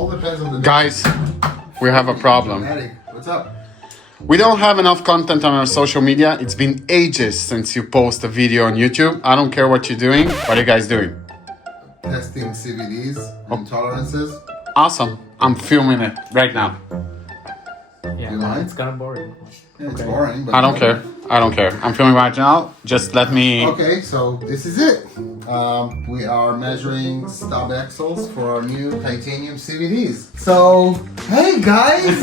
All depends on the Guys, we have a problem. What's up? We don't have enough content on our social media. It's been ages since you post a video on YouTube. I don't care what you're doing. What are you guys doing? Testing CVDs and tolerances. Awesome. I'm filming it right now. Yeah, You mind? it's kind of boring. Yeah, it's boring, but I don't care. I don't care. I'm filming right now. Just let me... Okay, so this is it. We are measuring stub axles for our new titanium CVDs. So, hey guys!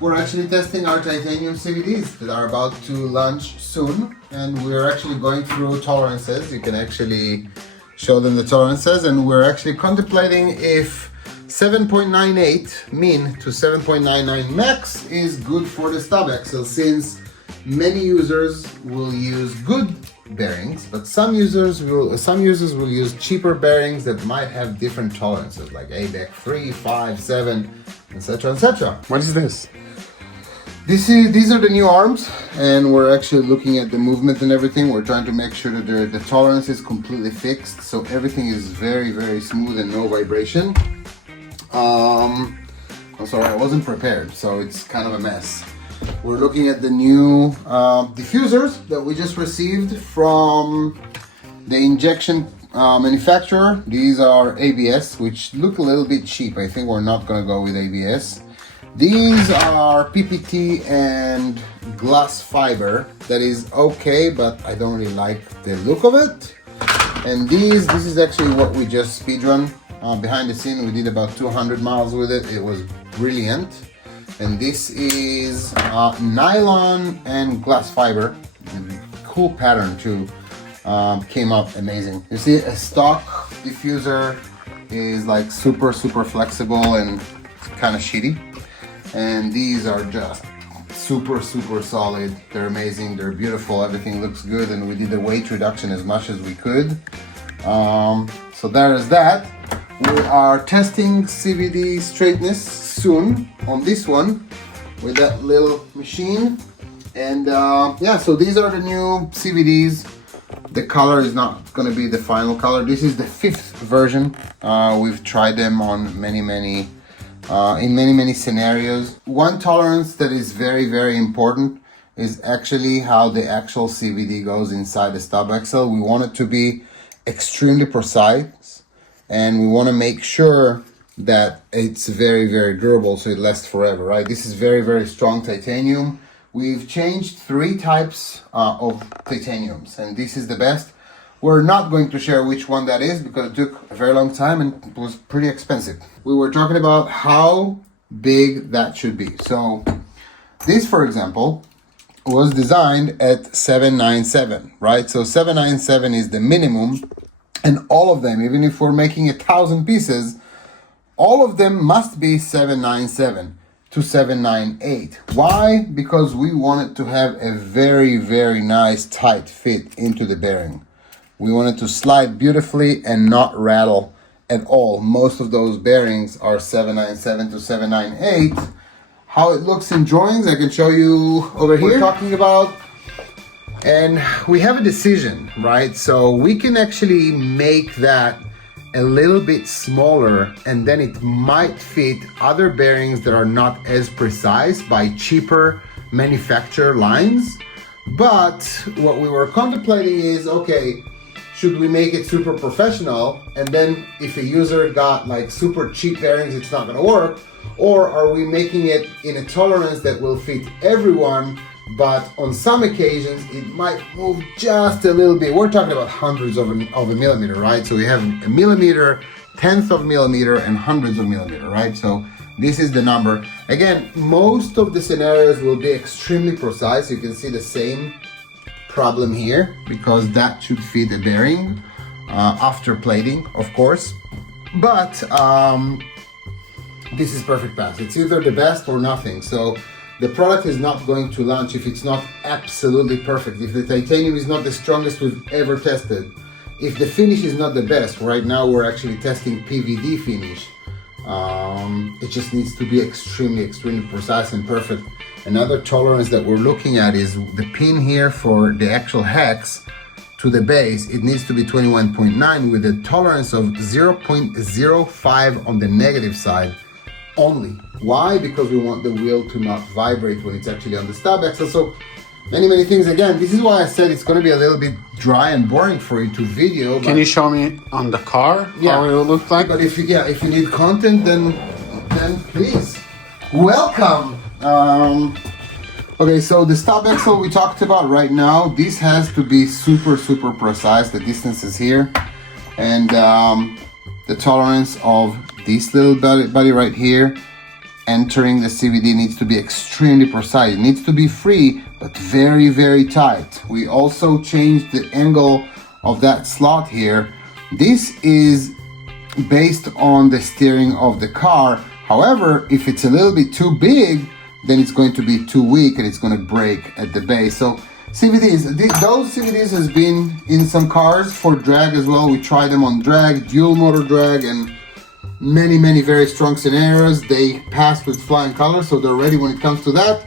We're actually testing our titanium CVDs that are about to launch soon. And we're actually going through tolerances. You can actually show them the tolerances. And we're actually contemplating if 7.98 min to 7.99 max is good for the stub axle, since many users will use good bearings, but some users will use cheaper bearings that might have different tolerances, like ABEC 3, 5, 7, etc., etc. What is this? These are the new arms, and we're actually looking at the movement and everything. We're trying to make sure that the tolerance is completely fixed, so everything is very, very smooth and no vibration. I'm sorry, I wasn't prepared, so it's kind of a mess. We're looking at the new diffusers that we just received from the injection manufacturer. These are ABS, which look a little bit cheap. I think we're not gonna go with ABS. These are PPT and glass fiber. That is okay, but I don't really like the look of it. And this is actually what we just speedrun. Behind the scene, we did about 200 miles with it. It was brilliant. And this is nylon and glass fiber. Cool pattern too. Came out amazing. You see, a stock diffuser is like super flexible and kind of shitty. And these are just super solid. They're amazing. They're beautiful. Everything looks good. And we did the weight reduction as much as we could. So there is that. We are testing CVD straightness soon on this one with that little machine. And yeah, so these are the new CVDs. The color is not going to be the final color. This is the 5th version. We've tried them on in many scenarios. One tolerance that is very important is actually how the actual CVD goes inside the stub axle. We want it to be extremely precise, and we want to make sure that it's very durable, so it lasts forever, right? This is very strong titanium. We've changed 3 types of titaniums, and this is the best. We're not going to share which one that is because it took a very long time and it was pretty expensive. We were talking about how big that should be. So this, for example, was designed at 797, right? So 797 is the minimum. And all of them, even if we're making 1,000 pieces, all of them must be 797 to 798. Why? Because we want it to have a very nice tight fit into the bearing. We want it to slide beautifully and not rattle at all. Most of those bearings are 797 to 798. How it looks in drawings, I can show you over here. We're talking about. And we have a decision, right? So we can actually make that a little bit smaller, and then it might fit other bearings that are not as precise by cheaper manufacturer lines. But what we were contemplating is, okay, should we make it super professional? And then if a user got like super cheap bearings, it's not gonna work. Or are we making it in a tolerance that will fit everyone, but on some occasions it might move just a little bit? We're talking about hundreds of a millimeter, right? So we have a millimeter, tenth of a millimeter, and hundreds of millimeter, right? So this is the number. Again, most of the scenarios will be extremely precise. You can see the same problem here because that should fit a bearing after plating, of course. But this is perfect pass. It's either the best or nothing. So the product is not going to launch if it's not absolutely perfect. If the titanium is not the strongest we've ever tested. If the finish is not the best. Right now we're actually testing PVD finish. It just needs to be extremely precise and perfect. Another tolerance that we're looking at is the pin here for the actual hex to the base, it needs to be 21.9 with a tolerance of 0.05 on the negative side only. Why? Because we want the wheel to not vibrate when it's actually on the stub axle. So many things. Again, this is why I said it's going to be a little bit dry and boring for you to video. Can you show me on the car how it will look like? But if you need content, then please welcome. Okay, so the stub axle we talked about right now, this has to be super precise. The distance is here, and the tolerance of this little body right here entering the CVD needs to be extremely precise. It needs to be free, but very tight. We also changed the angle of that slot here. This is based on the steering of the car. However, if it's a little bit too big, then it's going to be too weak and it's going to break at the base. So CVDs, those CVDs has been in some cars for drag as well. We tried them on drag, dual motor drag, and many very strong scenarios. They passed with flying colors, so they're ready when it comes to that.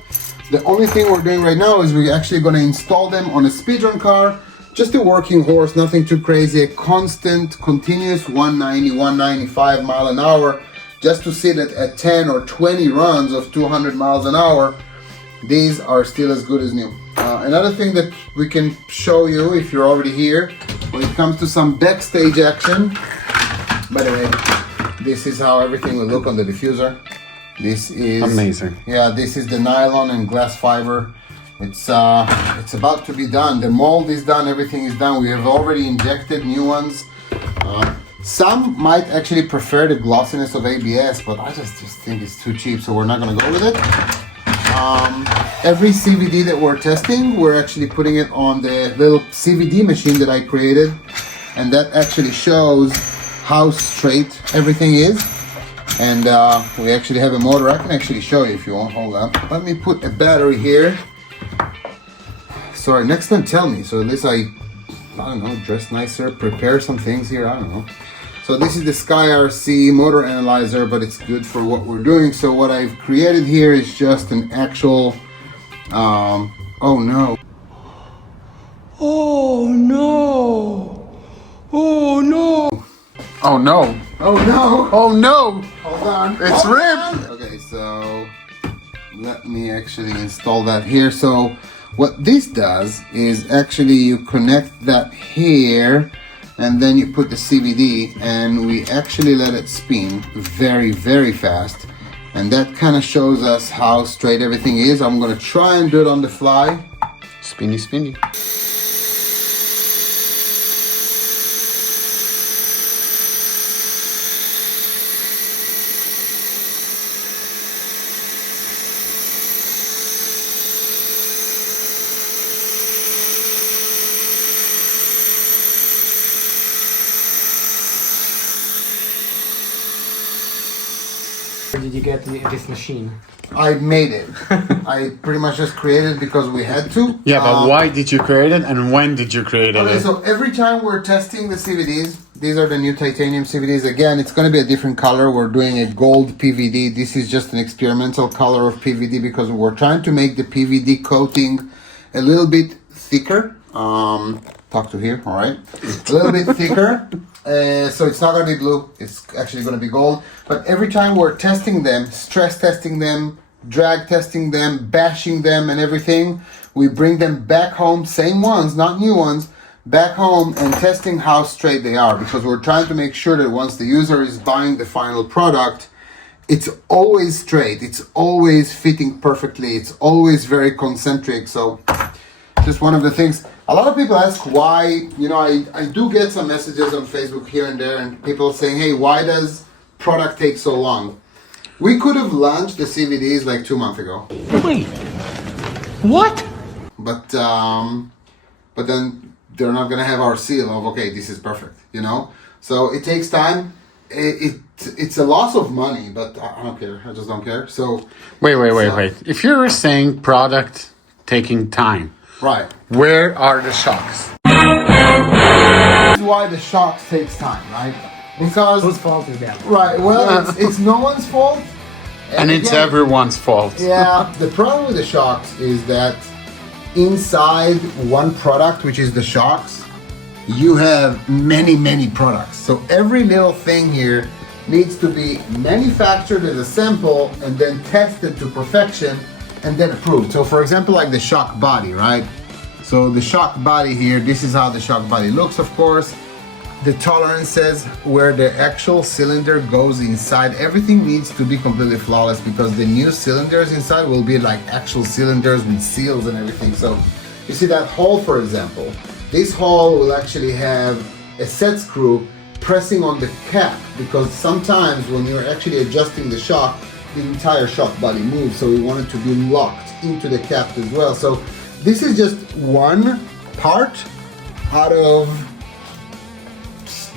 The only thing we're doing right now is we're actually going to install them on a speedrun car, just a working horse, nothing too crazy, a constant, continuous 190, 195 mile an hour, just to see that at 10 or 20 runs of 200 miles an hour, these are still as good as new. Another thing that we can show you if you're already here, when it comes to some backstage action, by the way, this is how everything will look on the diffuser. This is amazing. Yeah, this is the nylon and glass fiber. It's about to be done. The mold is done, everything is done. We have already injected new ones. Some might actually prefer the glossiness of ABS, but I just think it's too cheap, so we're not gonna go with it. Every CVD that we're testing, we're actually putting it on the little CVD machine that I created, and that actually shows how straight everything is. And we actually have a motor. I can actually show you if you want. Hold on. Let me put a battery here. Sorry, next time tell me, so at least I don't know, dress nicer, prepare some things here, I don't know. So this is the Sky RC motor analyzer, but it's good for what we're doing. So what I've created here is just an actual, oh no. Oh no! Oh no! Oh no! Oh no! Oh no! Hold on. It's ripped! Okay, so let me actually install that here. So what this does is actually you connect that here, and then you put the CVD, and we actually let it spin very fast, and that kind of shows us how straight everything is. I'm gonna try and do it on the fly. Spinny. Where did you get this machine? I made it. I pretty much just created it because we had to. Yeah, but why did you create it and when did you create Okay, it? so every time we're testing the CVDs, these are the new titanium CVDs. Again, it's going to be a different color. We're doing a gold PVD. This is just an experimental color of PVD because we're trying to make the PVD coating a little bit thicker. Talk to here, all right? A little bit thicker. So it's not going to be blue. It's actually going to be gold. But every time we're testing them, stress testing them, drag testing them, bashing them and everything, we bring them back home, same ones, not new ones, back home and testing how straight they are, because we're trying to make sure that once the user is buying the final product, it's always straight, it's always fitting perfectly, it's always very concentric. So just one of the things. A lot of people ask why, I do get some messages on Facebook here and there, and people saying, hey, why does product take so long? We could have launched the CVDs like 2 months ago. Wait, what? But then they're not gonna have our seal of, okay, this is perfect, So it takes time. It's a loss of money, but I don't care. I just don't care. So Wait. If you're saying product taking time, right. where are the shocks? This is why the shock takes time, right? Because Whose fault is that? right, well, it's no one's fault, And it's again, everyone's fault. Yeah, the problem with the shocks is that inside one product, which is the shocks, you have many products. So every little thing here needs to be manufactured as a sample and then tested to perfection and then approved. So for example, like the shock body, right? So the shock body here, this is how the shock body looks, of course. The tolerances where the actual cylinder goes inside, everything needs to be completely flawless because the new cylinders inside will be like actual cylinders with seals and everything. So you see that hole, for example, this hole will actually have a set screw pressing on the cap because sometimes when you're actually adjusting the shock, the entire shock body moves. So we want it to be locked into the cap as well. So this is just one part out of,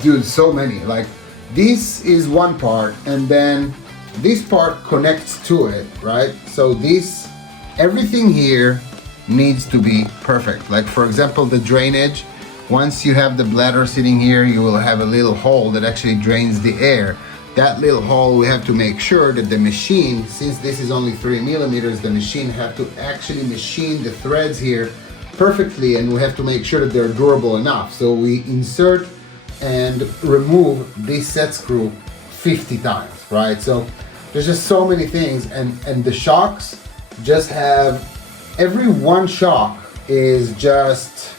dude, so many. Like this is one part and then this part connects to it, right? So this, everything here needs to be perfect. Like for example, the drainage, once you have the bladder sitting here, you will have a little hole that actually drains the air. That little hole, we have to make sure that the machine, since this is only 3 millimeters, the machine have to actually machine the threads here perfectly, and we have to make sure that they're durable enough. So we insert and remove this set screw 50 times, right? So there's just so many things, and the shocks just have, every one shock is just,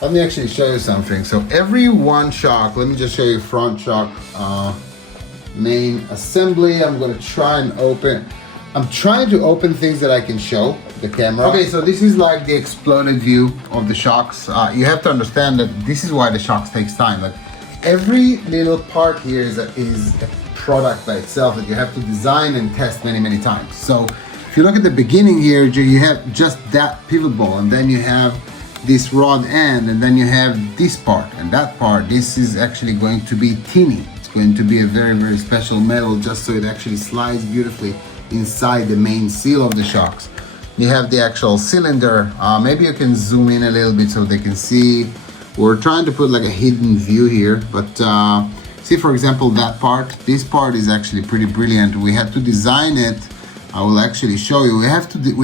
let me actually show you something. So every one shock, let me just show you front shock, main assembly. I'm going to try and open, I'm trying to open things that I can show the camera. Okay, so this is like the exploded view of the shocks. You have to understand that this is why the shocks takes time. Like every little part here is a product by itself that you have to design and test many times. So if you look at the beginning here, you have just that pivot ball, and then you have this rod end, and then you have this part and that part. This is actually going to be teeny. Going to be a very special metal, just so it actually slides beautifully inside the main seal of the shocks. You have the actual cylinder. Maybe you can zoom in a little bit so they can see. We're trying to put like a hidden view here, but see, for example, that part, this part is actually pretty brilliant. We had to design it. I will actually show you. We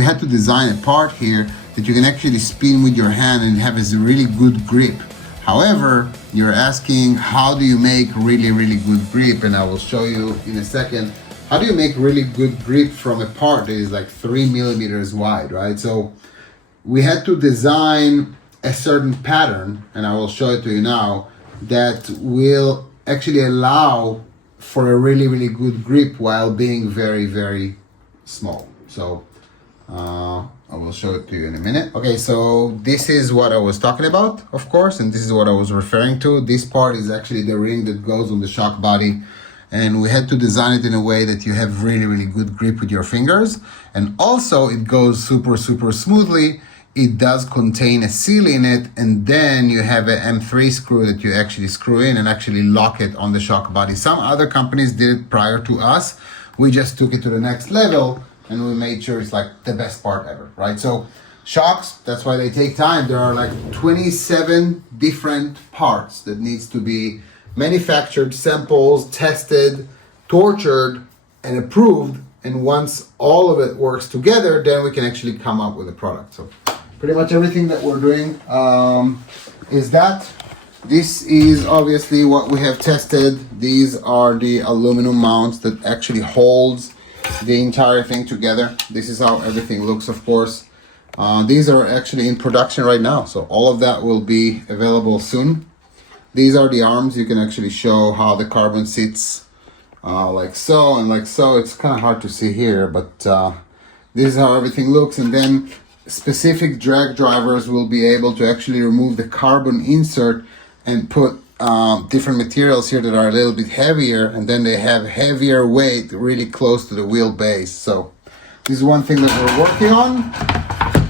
had to design a part here that you can actually spin with your hand and have a really good grip. However, you're asking, how do you make really good grip? And I will show you in a second. How do you make really good grip from a part that is like 3 millimeters wide, right? So we had to design a certain pattern, and I will show it to you now, that will actually allow for a really good grip while being very small. So I will show it to you in a minute. Okay, so this is what I was talking about, of course, and this is what I was referring to. This part is actually the ring that goes on the shock body, and we had to design it in a way that you have really good grip with your fingers, and also it goes super smoothly. It does contain a seal in it, and then you have an M3 screw that you actually screw in and actually lock it on the shock body. Some other companies did it prior to us. We just took it to the next level, and we made sure it's like the best part ever, right? So shocks, that's why they take time. There are like 27 different parts that needs to be manufactured, samples, tested, tortured, and approved. And once all of it works together, then we can actually come up with a product. So pretty much everything that we're doing is that. This is obviously what we have tested. These are the aluminum mounts that actually holds the entire thing together. This is how everything looks, of course. These are actually in production right now, so all of that will be available soon. These are the arms. You can actually show how the carbon sits like so and like so. It's kind of hard to see here, but this is how everything looks. And then specific drag drivers will be able to actually remove the carbon insert and put different materials here that are a little bit heavier, and then they have heavier weight really close to the wheelbase. So this is one thing that we're working on.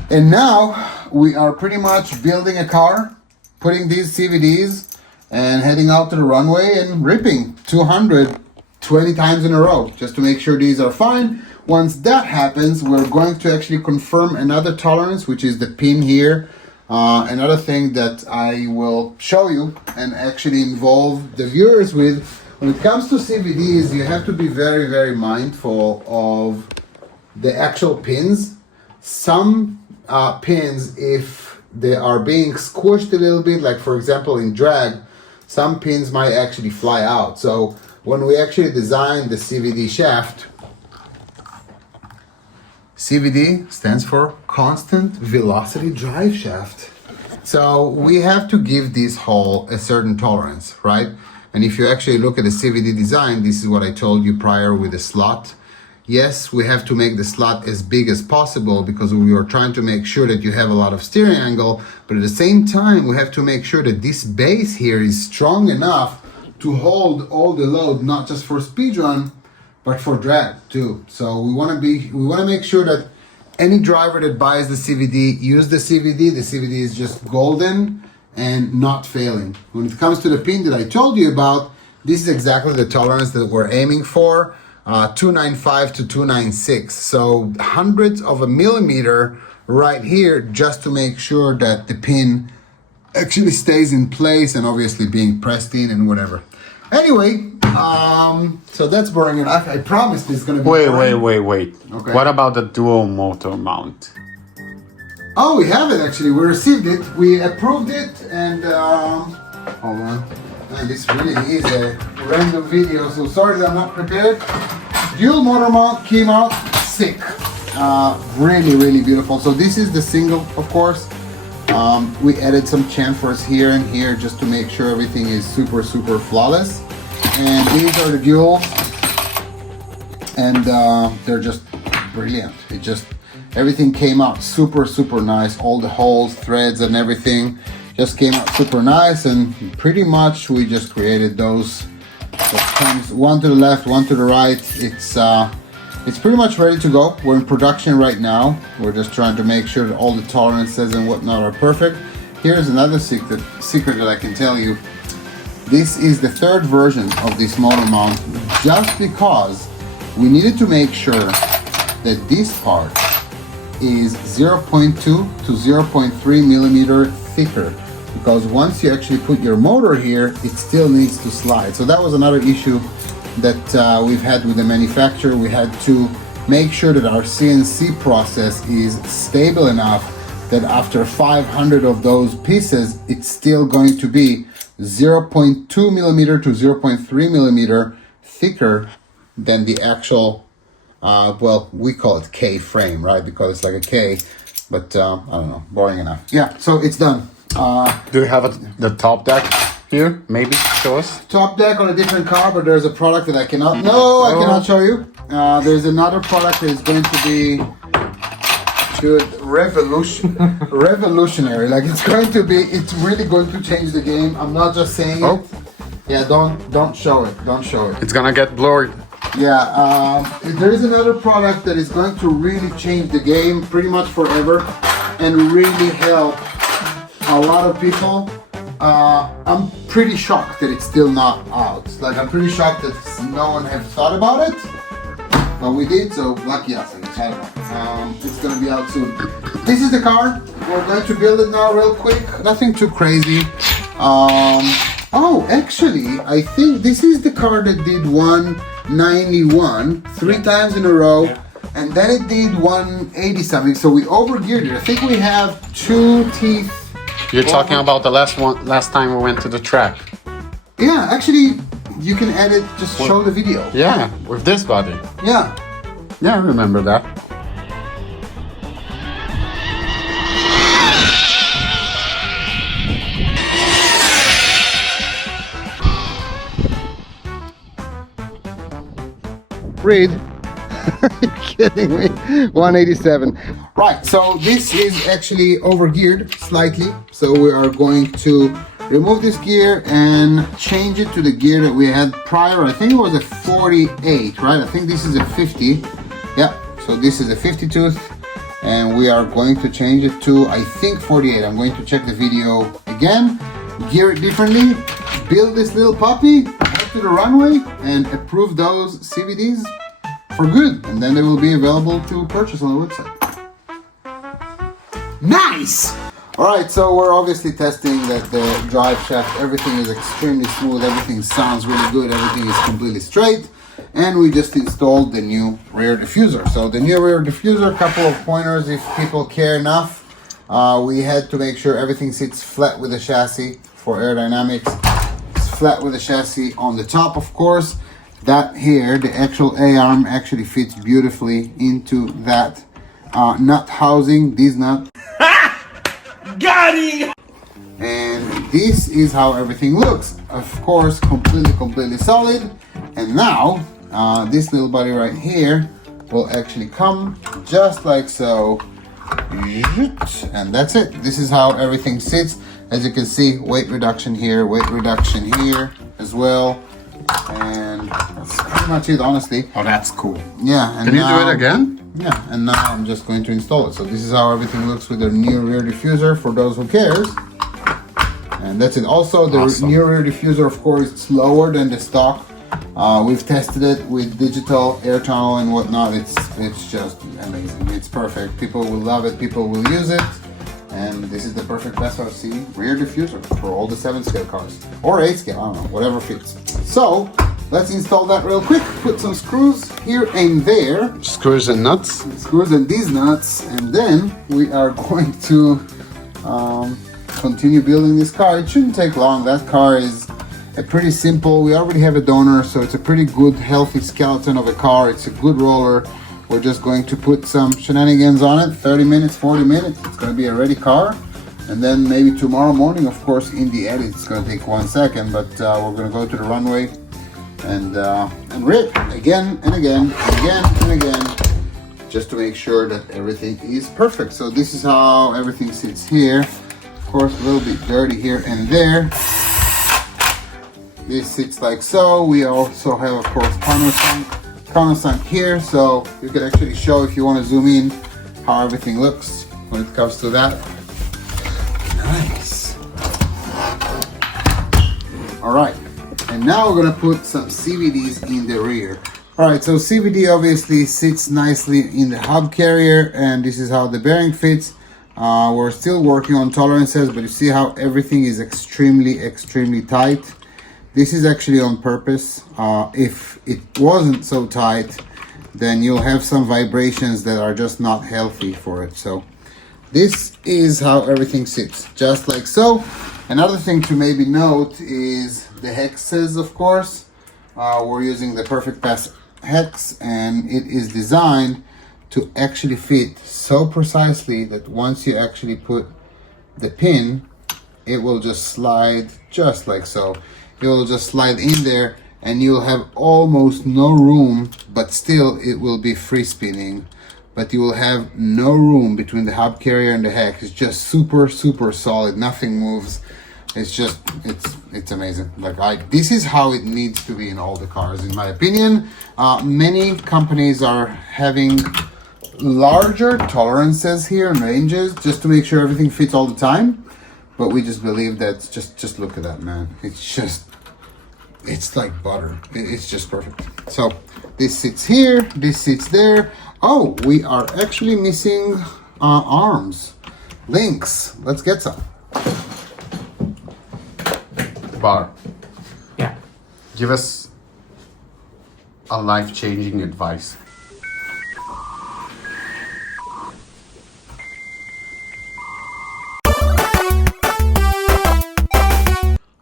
And now we are pretty much building a car, putting these CVDs and heading out to the runway and ripping 220 times in a row just to make sure these are fine. Once that happens, we're going to actually confirm another tolerance, which is the pin here. Another thing that I will show you and actually involve the viewers with, when it comes to CVDs, you have to be very mindful of the actual pins. Some pins, if they are being squished a little bit, like for example in drag, some pins might actually fly out. So when we actually designed the CVD shaft, CVD stands for constant velocity drive shaft. So we have to give this hole a certain tolerance, right? And if you actually look at the CVD design, this is what I told you prior with the slot. Yes, we have to make the slot as big as possible because we are trying to make sure that you have a lot of steering angle, but at the same time, we have to make sure that this base here is strong enough to hold all the load, not just for speedrun, but for drag too. So we want to make sure that any driver that buys the CVD, use the CVD. The CVD is just golden and not failing. When it comes to the pin that I told you about, this is exactly the tolerance that we're aiming for. 295 to 296, so hundreds of a millimeter right here just to make sure that the pin actually stays in place and obviously being pressed in and whatever. Anyway, so that's boring enough. I promise this is gonna be Wait. Okay. What about the dual motor mount? Oh, we have it actually. We received it. We approved it, and hold on. Man, this really is a random video, so sorry that I'm not prepared. Dual motor mount came out sick. Really beautiful. So this is the single, of course. We added some chamfers here and here just to make sure everything is super flawless. And these are the duals, and they're just brilliant. Everything came out super nice. All the holes, threads, and everything just came out super nice, and pretty much we just created those pins, one to the left, one to the right. It's pretty much ready to go. We're in production right now. We're just trying to make sure that all the tolerances and whatnot are perfect. Here's another secret that I can tell you. This is the third version of this motor mount, just because we needed to make sure that this part is 0.2 to 0.3 millimeter thicker, because once you actually put your motor here, it still needs to slide. So that was another issue that we've had with the manufacturer. We had to make sure that our CNC process is stable enough that after 500 of those pieces, it's still going to be 0.2 millimeter to 0.3 millimeter thicker than the actual, well, we call it K frame, right? Because it's like a K, but I don't know, boring enough. Yeah, so it's done. Do you have the top deck here? Maybe show us. Top deck on a different car, but there's a product that I cannot. No, I cannot show you. There's another product that is going to be good, revolutionary. Like it's really going to change the game. I'm not just saying it. Yeah, don't show it. Don't show it. It's gonna get blurred. Yeah, there is another product that is going to really change the game pretty much forever and really help a lot of people. I'm pretty shocked that it's still not out. Like, I'm pretty shocked that no one have thought about it, but we did, so lucky us. I don't know. It's gonna be out soon. This is the car. We're going to build it now real quick. Nothing too crazy. Oh, actually, I think this is the car that did 191 three times in a row. Yeah. And then it did 180 something, so we overgeared it. I think we have 2 teeth. You're talking about the last time we went to the track. Yeah, actually, you can edit, just show the video. Yeah, with this body. Yeah. Yeah, I remember that. Read. You're kidding me. 187. Right, so this is actually overgeared slightly. So we are going to remove this gear and change it to the gear that we had prior. I think it was a 48, right? I think this is a 50. Yeah, so this is a 50 tooth. And we are going to change it to, I think, 48. I'm going to check the video again, gear it differently, build this little puppy, head to the runway, and approve those CVDs for good, and then they will be available to purchase on the website. Nice! Alright, so we're obviously testing that the drive shaft, everything is extremely smooth, everything sounds really good, everything is completely straight, and we just installed the new rear diffuser. So the new rear diffuser, couple of pointers if people care enough. We had to make sure everything sits flat with the chassis for aerodynamics. It's flat with the chassis on the top, of course. That here, the actual A-arm actually fits beautifully into that nut housing, this nut. Got it! And this is how everything looks. Of course, completely solid. And now, this little body right here will actually come just like so. And that's it. This is how everything sits. As you can see, weight reduction here as well. And that's pretty much it, honestly. Oh, that's cool. Yeah. And Can you do it again? Yeah, and now I'm just going to install it. So this is how everything looks with the new rear diffuser for those who cares. And that's it. Also, the new rear diffuser, of course, it's lower than the stock. We've tested it with digital air tunnel and whatnot. It's just amazing. It's perfect. People will love it. People will use it. And this is the perfect SRC rear diffuser for all the 7-scale cars. Or 8-scale, I don't know, whatever fits. So, let's install that real quick. Put some screws here and there. Screws and nuts. Screws and these nuts. And then we are going to continue building this car. It shouldn't take long. That car is a pretty simple. We already have a donor, so it's a pretty good, healthy skeleton of a car. It's a good roller. We're just going to put some shenanigans on it. 30 minutes, 40 minutes. It's going to be a ready car. And then maybe tomorrow morning, of course, in the edit, it's going to take 1 second, but we're going to go to the runway and rip again and again and again and again, just to make sure that everything is perfect. So this is how everything sits here. Of course, a little bit dirty here and there. This sits like so. We also have, of course, countersunk here, so you can actually show, if you want to zoom in, how everything looks when it comes to that. Nice. All right, and now we're gonna put some CVDs in the rear. All right, so CVD obviously sits nicely in the hub carrier, and this is how the bearing fits. We're still working on tolerances, but you see how everything is extremely tight. This is actually on purpose. If it wasn't so tight, then you'll have some vibrations that are just not healthy for it. So this is how everything sits, just like so. Another thing to maybe note is the hexes, of course. We're using the Perfect Pass hex, and it is designed to actually fit so precisely that once you actually put the pin, it will just slide just like so. It will just slide in there, and you'll have almost no room, but still it will be free spinning. But you will have no room between the hub carrier and the hex. It's just super solid. Nothing moves. It's just, it's amazing. Like this is how it needs to be in all the cars, in my opinion. Many companies are having larger tolerances here and ranges just to make sure everything fits all the time. But we just believe that, just look at that, man. It's like butter. It's just perfect. So this sits here, this sits there. Oh, we are actually missing arms, links. Let's get some. Bar, Yeah. give us a life-changing advice.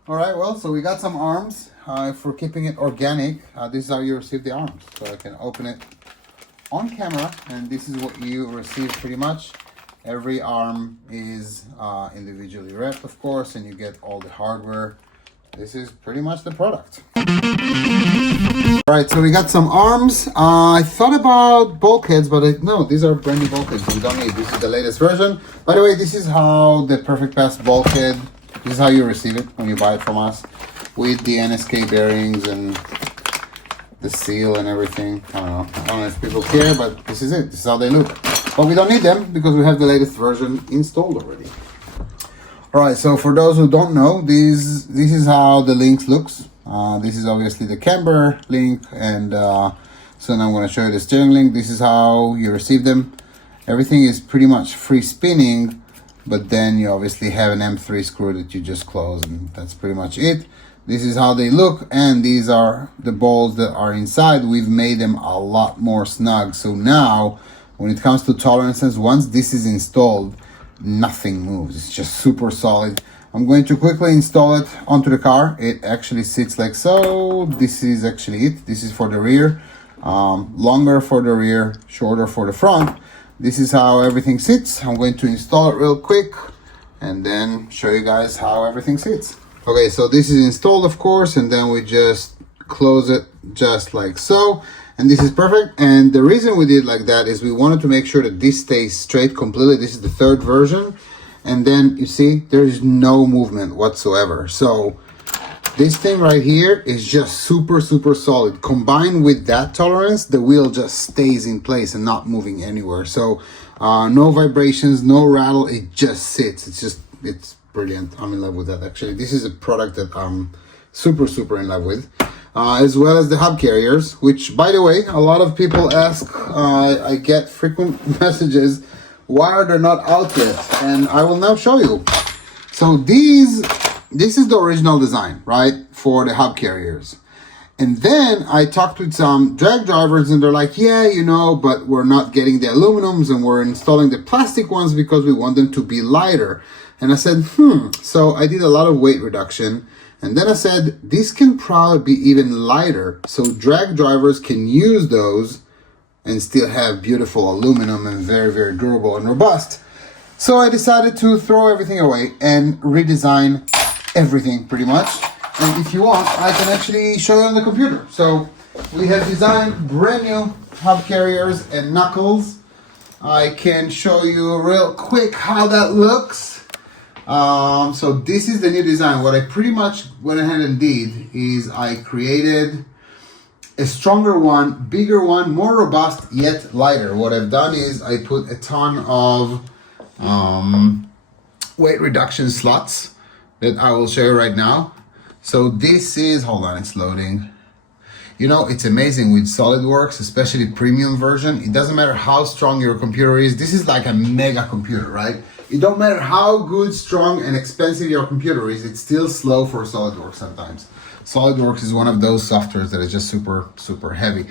All right, well, so we got some arms. If we're keeping it organic, this is how you receive the arms. So I can open it on camera, and this is what you receive pretty much. Every arm is individually wrapped, of course, and you get all the hardware. This is pretty much the product. All right, so we got some arms. I thought about bulkheads, but no, these are brand new bulkheads. We don't need. This is the latest version. By the way, this is how the Perfect Pass bulkhead. This is how you receive it when you buy it from us, with the NSK bearings and the seal and everything. I don't know if people care, but this is it. This is how they look. But we don't need them because we have the latest version installed already. All right, so for those who don't know, this is how the links looks. This is obviously the camber link, and soon I'm going to show you the steering link. This is how you receive them. Everything is pretty much free spinning, but then you obviously have an M3 screw that you just close, and that's pretty much it. This is how they look, and these are the balls that are inside. We've made them a lot more snug. So now, when it comes to tolerances, once this is installed, nothing moves. It's just super solid. I'm going to quickly install it onto the car. It actually sits like so. This is actually it. This is for the rear. Longer for the rear, shorter for the front. This is how everything sits. I'm going to install it real quick and then show you guys how everything sits. Okay, so this is installed, of course, and then we just close it just like so. And this is perfect. And the reason we did like that is we wanted to make sure that this stays straight completely. This is the third version. And then you see, there's no movement whatsoever. So this thing right here is just super, super solid. Combined with that tolerance, the wheel just stays in place and not moving anywhere. So no vibrations, no rattle, it just sits. It's brilliant. I'm in love with that, actually. This is a product that I'm super, super in love with. As well as the hub carriers, which, by the way, a lot of people ask, I get frequent messages, why are they not out yet? And I will now show you. So this is the original design, right, for the hub carriers. And then I talked with some drag drivers and they're like, yeah, you know, but we're not getting the aluminums and we're installing the plastic ones because we want them to be lighter. And I said, so I did a lot of weight reduction. And then I said, this can probably be even lighter. So drag drivers can use those and still have beautiful aluminum and very, very durable and robust. So I decided to throw everything away and redesign everything pretty much. And if you want, I can actually show you on the computer. So we have designed brand new hub carriers and knuckles. I can show you real quick how that looks. So this is the new design. What I pretty much went ahead and did is I created a stronger one, bigger one, more robust, yet lighter. What I've done is I put a ton of weight reduction slots that I will show you right now. So this is, hold on, it's loading. You know, it's amazing with SolidWorks, especially premium version. It doesn't matter how strong your computer is. This is like a mega computer, right? It don't matter how good, strong, and expensive your computer is, it's still slow for SolidWorks sometimes. SolidWorks is one of those softwares that is just super, super heavy.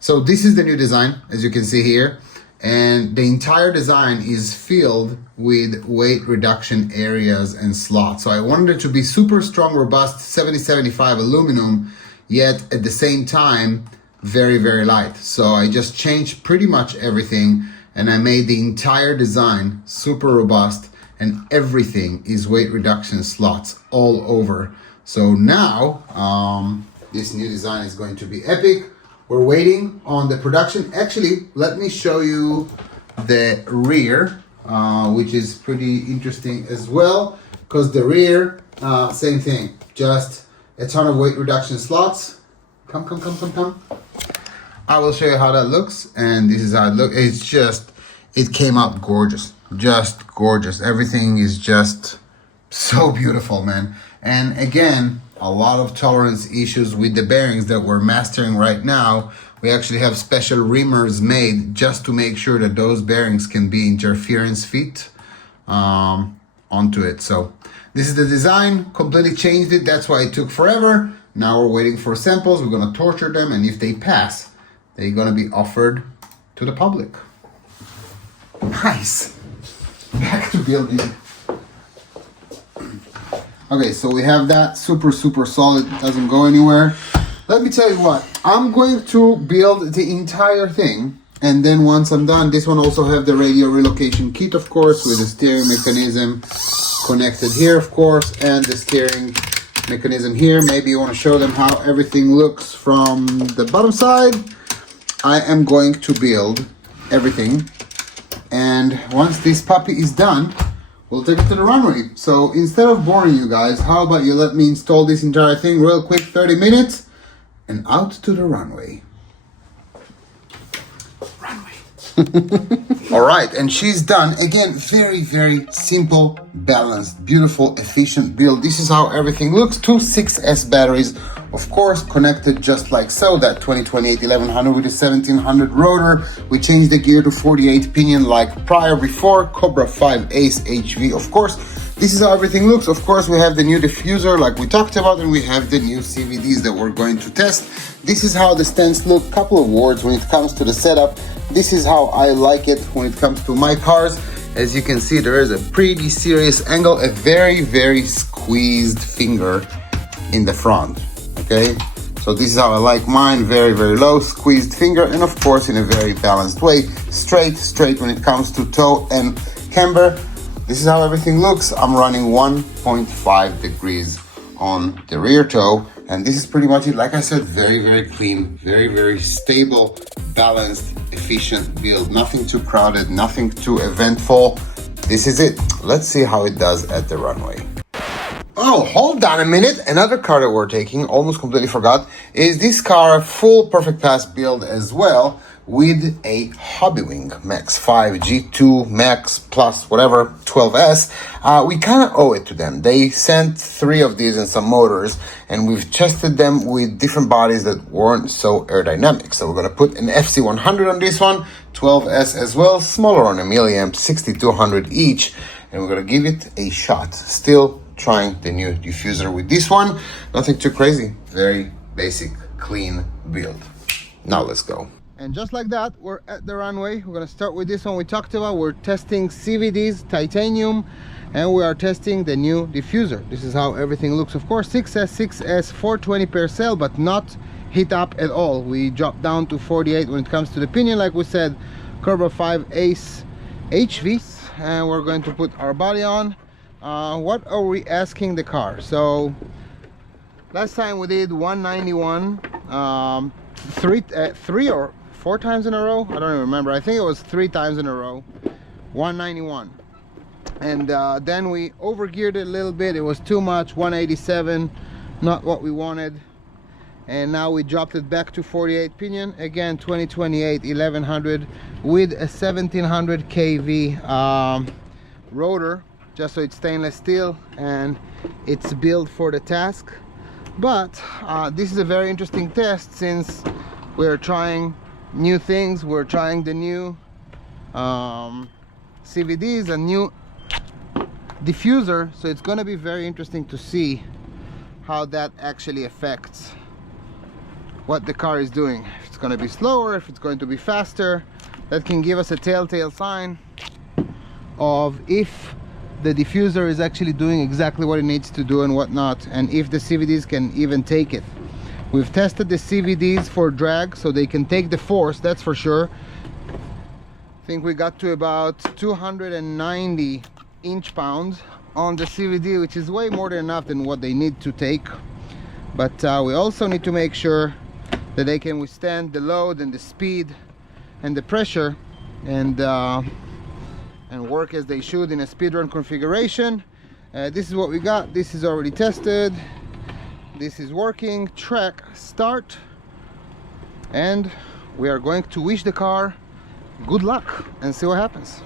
So this is the new design, as you can see here. And the entire design is filled with weight reduction areas and slots. So I wanted it to be super strong, robust, 70-75 aluminum, yet at the same time, very, very light. So I just changed pretty much everything and I made the entire design super robust and everything is weight reduction slots all over. So now, this new design is going to be epic. We're waiting on the production. Actually, let me show you the rear, which is pretty interesting as well, because the rear, same thing, just a ton of weight reduction slots. Come. I will show you how that looks, and this is how it looks. It's just, it came out gorgeous, just gorgeous. Everything is just so beautiful, man. And again, a lot of tolerance issues with the bearings that we're mastering right now. We actually have special reamers made just to make sure that those bearings can be interference fit onto it. So this is the design, completely changed it. That's why it took forever. Now we're waiting for samples. We're gonna torture them, and if they pass, they're gonna be offered to the public. Nice. Back to building. Okay, so we have that super, super solid, doesn't go anywhere. Let me tell you what, I'm going to build the entire thing. And then once I'm done, this one also have the radio relocation kit, of course, with the steering mechanism connected here, of course, and the steering mechanism here. Maybe you want to show them how everything looks from the bottom side. I am going to build everything. And once this puppy is done, we'll take it to the runway. So instead of boring you guys, how about you let me install this entire thing real quick, 30 minutes, and out to the runway. All right, and she's done. Again, very, very simple, balanced, beautiful, efficient build. This is how everything looks. Two 6S batteries, of course, connected just like so. That 2028 1100 with a 1700 rotor. We changed the gear to 48 pinion like before. Cobra 5 Ace HV, of course. This is how everything looks. Of course, we have the new diffuser like we talked about, and we have the new CVDs that we're going to test. This is how the stands look. Couple of words when it comes to the setup. This is how I like it when it comes to my cars. As you can see, there is a pretty serious angle, a very, very squeezed finger in the front, okay? So this is how I like mine, very, very low, squeezed finger, and of course in a very balanced way, straight when it comes to toe and camber. This is how everything looks. I'm running 1.5 degrees on the rear toe, and this is pretty much it. Like I said, very, very clean, very, very stable, balanced, efficient build. Nothing too crowded, nothing too eventful. This is it. Let's see how it does at the runway. Oh, hold on a minute. Another car that we're taking, almost completely forgot, is this car, full perfect pass build as well, with a Hobbywing Max 5 G2 Max plus whatever 12S. We kind of owe it to them. They sent 3 of these and some motors, and we've tested them with different bodies that weren't so aerodynamic. So we're going to put an FC100 on this one, 12S as well, smaller on a milliamp, 6200 each, and we're going to give it a shot. Still trying the new diffuser with this one. Nothing too crazy, very basic, clean build. Now let's go. And just like that, we're at the runway. We're gonna start with this one we talked about. We're testing CVDs, titanium, and we are testing the new diffuser. This is how everything looks. Of course, 6S, 420 per cell, but not heat up at all. We dropped down to 48 when it comes to the pinion, like we said, Cobra 5 Ace HV, and we're going to put our body on. What are we asking the car? So last time we did 191, 3 or 4 times in a row. I don't even remember. I think it was 3 times in a row. 191, and then we overgeared it a little bit. It was too much. 187, not what we wanted. And now we dropped it back to 48 pinion again. 2028 1100 with a 1700 kV rotor, just so it's stainless steel and it's built for the task. But this is a very interesting test, since we're trying new things. We're trying the new CVDs, a new diffuser, so it's going to be very interesting to see how that actually affects what the car is doing. If it's going to be slower, if it's going to be faster. That can give us a telltale sign of if the diffuser is actually doing exactly what it needs to do and whatnot, and if the CVDs can even take it. We've tested the CVDs for drag, so they can take the force, that's for sure. I think we got to about 290 inch-pounds on the CVD, which is way more than enough than what they need to take. But we also need to make sure that they can withstand the load and the speed and the pressure, and work as they should in a speedrun configuration. This is what we got. This is already tested. This is working. Track start, and we are going to wish the car good luck and see what happens.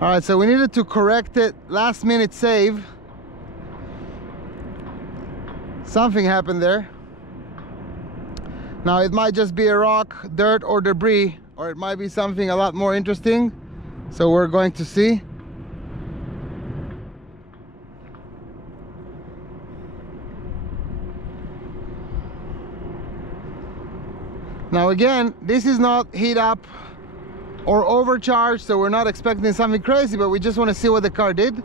All right, so we needed to correct it, last minute save. Something happened there. Now it might just be a rock, dirt, or debris, or it might be something a lot more interesting. So we're going to see. Now again, this is not heat up or overcharged, so we're not expecting something crazy, but we just want to see what the car did.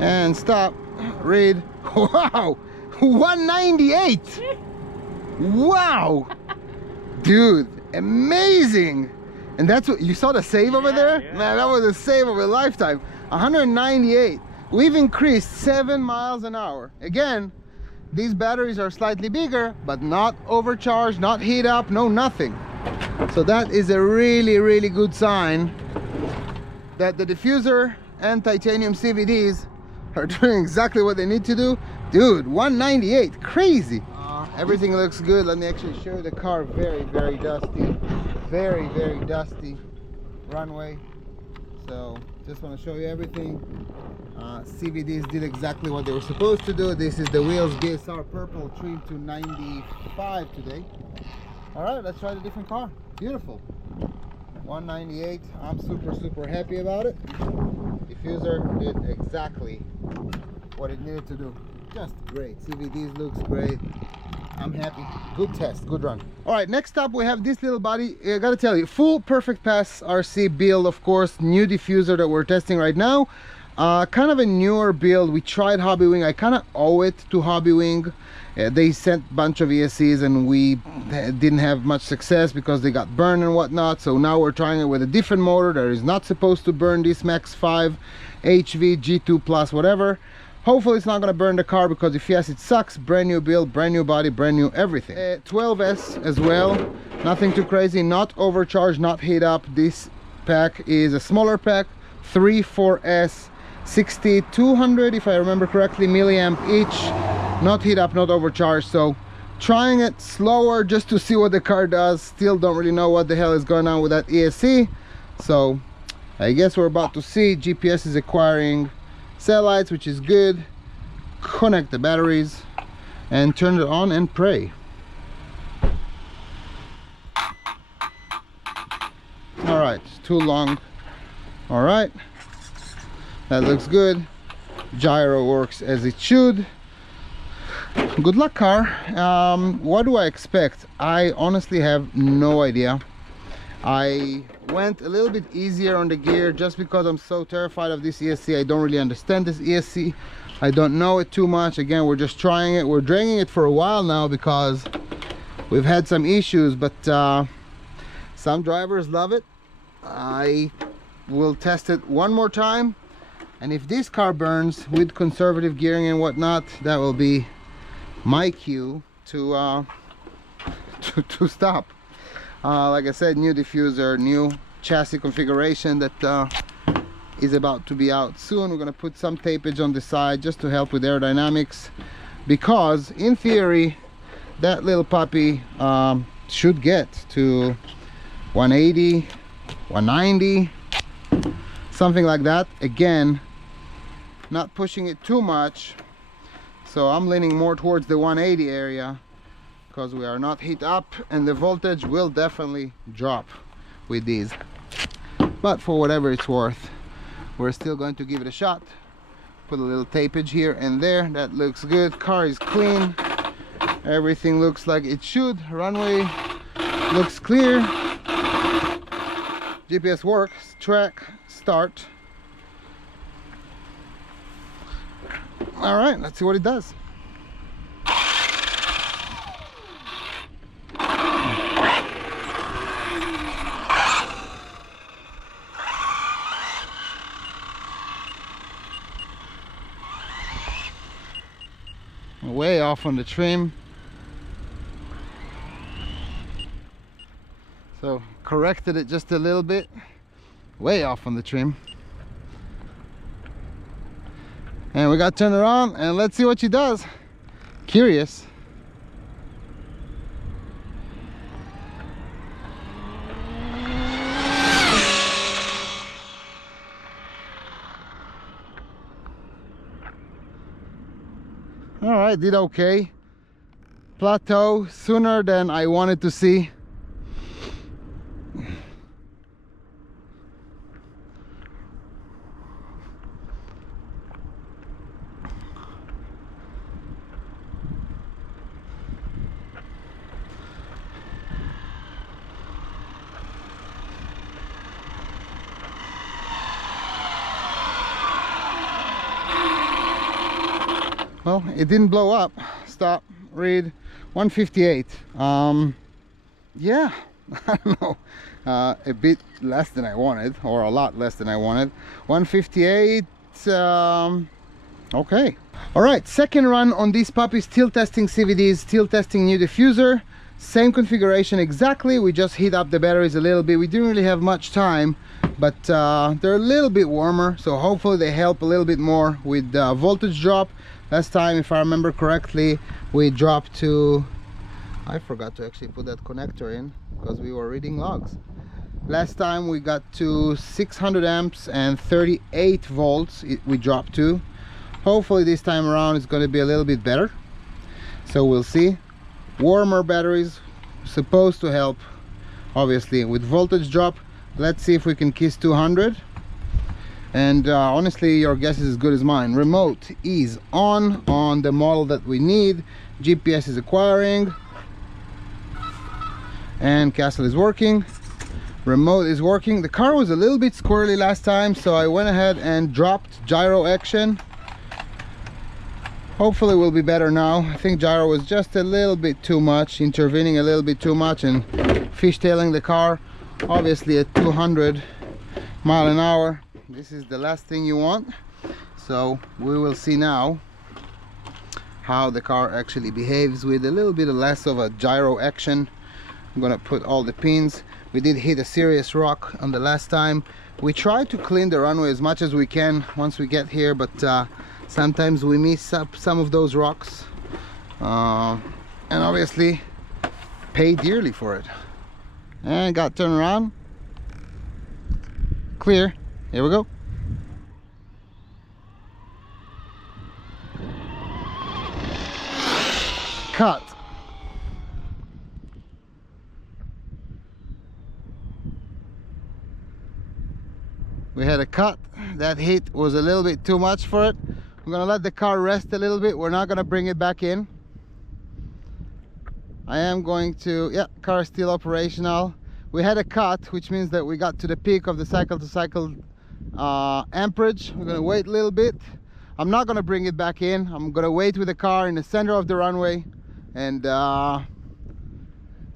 And stop, read. Wow, 198. Wow, dude, amazing. And that's what you saw, the save over there. Yeah. Man, that was a save of a lifetime. 198. We've increased 7 miles an hour. Again, these batteries are slightly bigger, but not overcharged, not heat up, no nothing. So that is a really, really good sign that the diffuser and titanium CVDs are doing exactly what they need to do. Dude, 198, crazy. Everything looks good. Let me actually show you the car. Very, very dusty. Very, very dusty runway. So just want to show you everything. CVDs did exactly what they were supposed to do. This is the wheels BSR purple trimmed to 95 today. All right, let's try the different car. Beautiful. 198. I'm super happy about it. Diffuser did exactly what it needed to do. Just great. CVDs looks great. I'm happy. Good test, good run. All right, next up we have this little body. I gotta tell you, full Perfect Pass RC build, of course. New diffuser that we're testing right now. Kind of a newer build. We tried Hobby Wing. I kind of owe it to Hobby Wing. They sent a bunch of ESCs and we didn't have much success because they got burned and whatnot. So now we're trying it with a different motor that is not supposed to burn this Max 5 HV G2 Plus whatever. Hopefully it's not going to burn the car, because if yes, it sucks. Brand new build, brand new body, brand new everything. 12S as well, nothing too crazy, not overcharged, not heat up. This pack is a smaller pack, 3-4S 6200 if I remember correctly, milliamp each, not heat up, not overcharged. So trying it slower just to see what the car does. Still don't really know what the hell is going on with that ESC, so I guess we're about to see. GPS is acquiring cell lights, which is good. Connect the batteries and turn it on and pray. All right, it's too long. All right, that looks good. Gyro works as it should. Good luck, car. What do I expect? I honestly have no idea. I went a little bit easier on the gear just because I'm so terrified of this ESC. I don't really understand this ESC. I don't know it too much. Again, we're just trying it. We're dragging it for a while now because we've had some issues, but some drivers love it. I will test it one more time, and if this car burns with conservative gearing and whatnot, that will be my cue to stop. Like I said, new diffuser, new chassis configuration that is about to be out soon. We're going to put some tapage on the side just to help with aerodynamics, because in theory that little puppy should get to 180, 190, something like that. Again, not pushing it too much, so I'm leaning more towards the 180 area, because we are not heat up and the voltage will definitely drop with these. But for whatever it's worth, we're still going to give it a shot. Put a little tapage here and there. That looks good. Car is clean. Everything looks like it should. Runway looks clear. GPS works. Track, start. All right, let's see what it does. Way off on the trim, so corrected it just a little bit. Way off on the trim, and we got to turn her on and let's see what she does. Curious. All right, did okay. Plateau sooner than I wanted to see. Well, it didn't blow up. Stop, read 158. Yeah, I don't know, a bit less than I wanted, or a lot less than I wanted. 158. Okay. All right, second run on these puppies. Still testing CVDs, still testing new diffuser. Same configuration exactly, we just heat up the batteries a little bit. We didn't really have much time, but they're a little bit warmer, so hopefully they help a little bit more with voltage drop. Last time, if I remember correctly, we dropped to, I forgot to actually put that connector in because we were reading logs. Last time we got to 600 amps and 38 volts we dropped to. Hopefully this time around it's going to be a little bit better, so we'll see. Warmer batteries supposed to help obviously with voltage drop. Let's see if we can kiss 200. And honestly, your guess is as good as mine. Remote is on the model that we need. GPS is acquiring, and Castle is working. Remote is working. The car was a little bit squirrely last time, so I went ahead and dropped gyro action. Hopefully it will be better now. I think gyro was just a little bit too much, intervening a little bit too much and fishtailing the car. Obviously at 200 mile an hour, this is the last thing you want. So we will see now how the car actually behaves with a little bit less of a gyro action. I'm gonna put all the pins. We did hit a serious rock on the last time. We try to clean the runway as much as we can once we get here, but sometimes we miss up some of those rocks, and obviously pay dearly for it. And got turned around, clear. Here we go. Cut. We had a cut. That heat was a little bit too much for it. I'm gonna let the car rest a little bit. We're not gonna bring it back in. I am going to, yeah, car is still operational. We had a cut, which means that we got to the peak of the cycle to cycle amperage. We're gonna wait a little bit. I'm not gonna bring it back in. I'm gonna wait with the car in the center of the runway and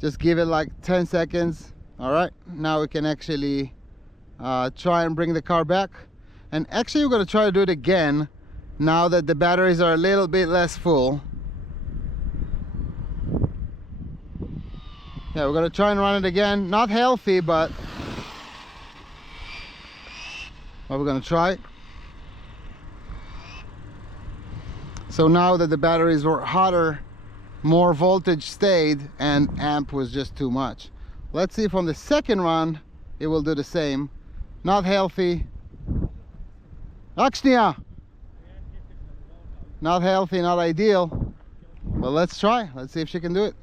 just give it like 10 seconds. All right, now we can actually try and bring the car back. And actually we're gonna try to do it again now that the batteries are a little bit less full. Yeah, we're gonna try and run it again. Not healthy, but we're gonna try. So now that the batteries were hotter, more voltage stayed and amp was just too much. Let's see if on the second run it will do the same. Not healthy. Akshnia! Not healthy, not ideal. But let's try. Let's see if she can do it.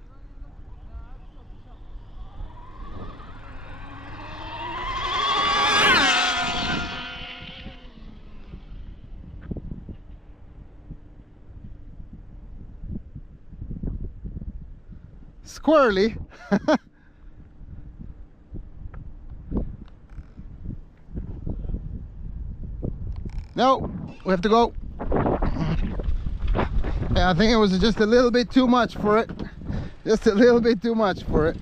Squirrely. No, we have to go. Yeah, I think it was just a little bit too much for it. Just a little bit too much for it.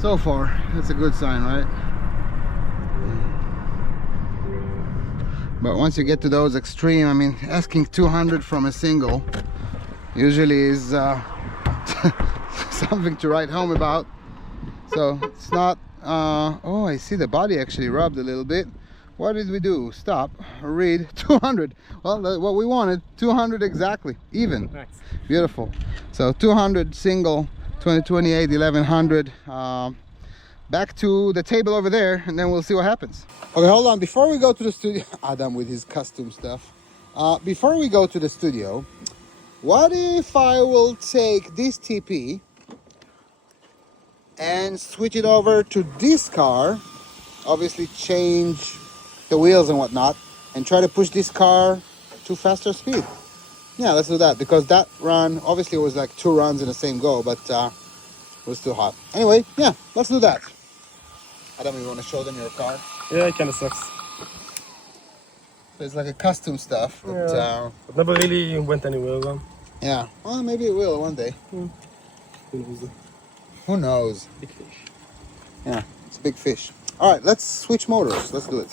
So far, that's a good sign, right? But once you get to those extreme, I mean, asking 200 from a single usually is something to write home about. So it's not, oh, I see the body actually rubbed a little bit. What did we do? Stop, read, 200. Well, that's what we wanted, 200 exactly, even. Nice. Beautiful. So 200 single, 2028 1100. Back to the table over there, and then we'll see what happens. Okay, hold on. Before we go to the studio, Adam with his custom stuff. Before we go to the studio, what if I will take this TP and switch it over to this car, obviously change the wheels and whatnot, and try to push this car to faster speed? Yeah, let's do that, because that run obviously was like 2 runs in the same go, but it was too hot. Anyway, yeah, let's do that. Adam, you want to show them your car? Yeah, it kind of sucks. So it's like a custom stuff. That, Yeah. But never really went anywhere though. yeah. Well, maybe it will one day. Who knows? Who knows? Big fish. Yeah, it's a big fish. All right, let's switch motors. Let's do it.